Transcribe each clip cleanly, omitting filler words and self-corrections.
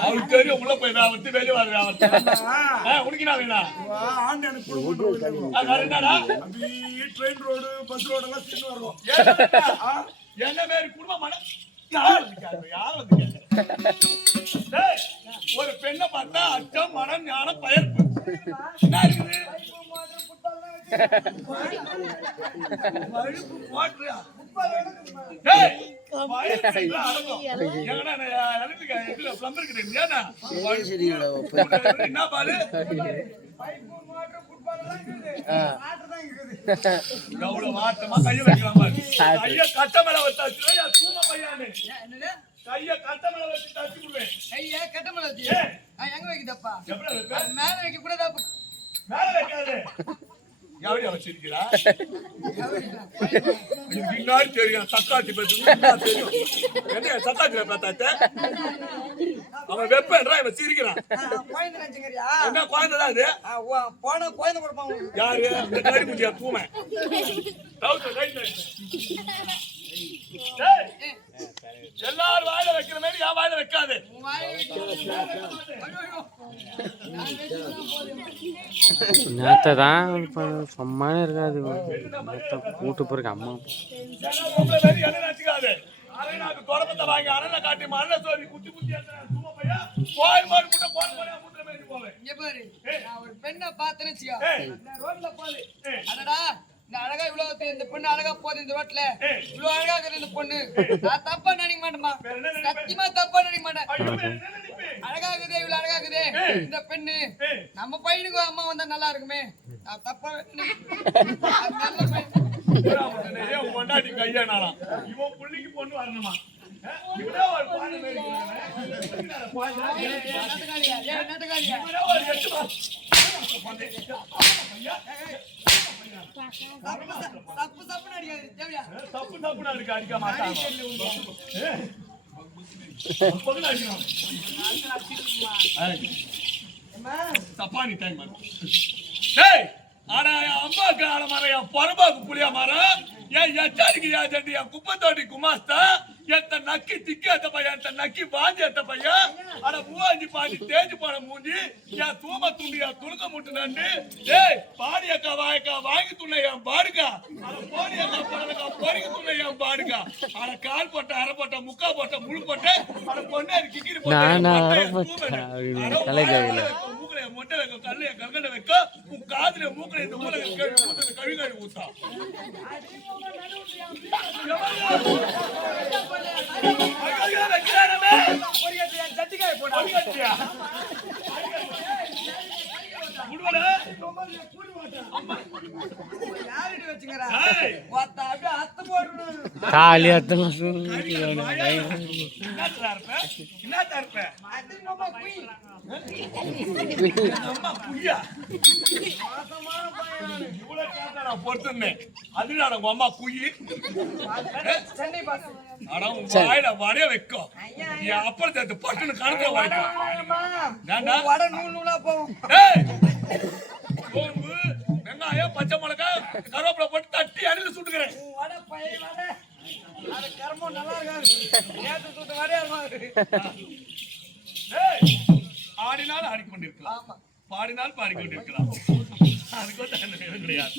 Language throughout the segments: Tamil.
அவருக்கு தெரியும் உள்ள போய் வந்து வெளியே வர உனக்கு என்ன வேணா ட்ரெயின் ரோடு பஸ் ரோடு எல்லாம் சேர்ந்து வருவோம். என்ன மாரி குடும்பம் ஒரு பெண்ணை பார்த்தா அச்சம் மனம் ஞானம் பயர்ப்பு என்ன இருக்குது என்ன பாரு எவ்வளவு வாட்டமா கைய வைக்கலாம் கைய கட்ட மேல வச்சாச்சு தூம பையானு கைய கட்ட மேல வச்சு தச்சு விடுவேன். கைய கட்ட மேல வச்சு எங்க வைக்குதப்பா மேல வைக்க கூடாதா மேல வைக்காது எவடியா வச்சிருக்கிறா பின்னாடி தெரியும் தக்காத்தி பத்தி தெரியும் என்ன தக்காத்தில பார்த்தாத்த அவன் வெப்பன்றா இவன் சிரிக்கிறான் என்ன குழந்தைதான் அது போன குழந்தை கொடுப்பாங்க யாரு இந்த கறி முடியா தூமை எல்லாரும் வாயில வைக்கிற மாதிரி என் வாயில வைக்காது. நேத்தான் சும்மானே இருக்காது கூட்டு போறக்கு அம்மா தொடப்பத்தை வாங்கி அரணை காட்டி மண்ணை சோறி குத்தி குத்தி கோயில் மாடு முட்டை போவேன். ஒரு பெண்ணை பார்த்தேன்னு ரோட்ல போகுது அடடா இந்த அழகா இவ்வளவு இந்த பொண்ணு அழகா போகுது இந்த ரோட்ல இவ்வளவு அழகா இருக்குது இந்த பொண்ணு நான் தப்பா நினைக்க மாட்டேமா சத்தியமா தப்பா நினைக்க மாட்டேன். அழகா இருக்குது இவ்வளவு அழகா இருக்குது இந்த பெண்ணு நம்ம பையனுக்கு அம்மா வந்தா நல்லா இருக்குமே நான் தப்பா நல்ல பையன் பொண்டாட்டி கையானாலாம் இவன் புள்ளிக்கு பொண்ணு வரணுமா அடிக்க மாட்டாங்க தப்பானி டைம் ஆனா அம்மாக்கு ஆட மரம் என் பரம்பாக்கு புளியா மரம் என் எச்சாரிக்கு யாஜண்டி என் குப்பத்தோட்டி குமாஸ்தா எத்த நக்கி திக்கி எத்த பையன் எத்த நக்கி வாஞ்சி எத்த பையன் ஆனா மூவாஞ்சி பாஞ்சி தேஞ்சு போன மூஞ்சி என் தூம துண்டி என் துணுக்க முட்டு நண்டு ஏய் பாடியக்கா வாயக்கா வாங்கி துண்ண என் பாடுக்கா அட போடியக்கா போடலக்கா பொறிக்கு துண்ண என் பாடுக்கா அட கால் போட்ட அரை போட்ட முக்கா போட்ட முழு போட்ட அட பொண்ணு கிக்கிரி மூக்கல மொட்டை வைக்க கல்லைய கல்கண்டை வைக்க உன் காதுல மூக்கல இந்த மூல கழுவி கழுவி ஊத்தா காலி பொறுத்திருந்தேன் அதுல உங்க அம்மா குயி வாயில வடைய வைக்கும் அப்புறம் சேர்த்து பட்டுன்னு கணக்குல சோம்பு வெங்காயம் பச்சை மிளகாய் கருவேப்பிலை போட்டு தட்டி அடியில சுட்டுக்கிறேன். ஆடினால் ஆடிக்கொண்டிருக்கலாம் பாடினால் பாடிக்கொண்டிருக்கலாம் அதுக்கு கிடையாது.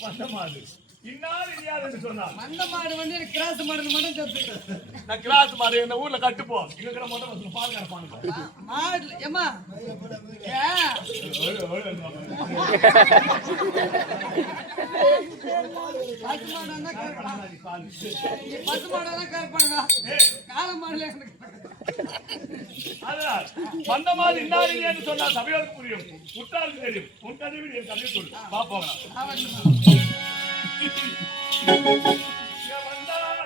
அந்த மாடு வந்து கிராஸ் மாடு மட்டும் செத்து நான் கிராஸ் மாடு இந்த ஊர்ல கட்டுப்போ இங்க மட்டும் பால் கறப்பானுங்க மாடு ஏமா பசு மாடெல்லாம் கறப்பானுங்க கால மாடுல வந்த மாதிரி இன்னாரு சொன்னா சபையோருக்கு புரியும் முட்டாளுக்கு தெரியும் உன் கதையை என் கதையை சொல்லு பாப்போம். வந்தால்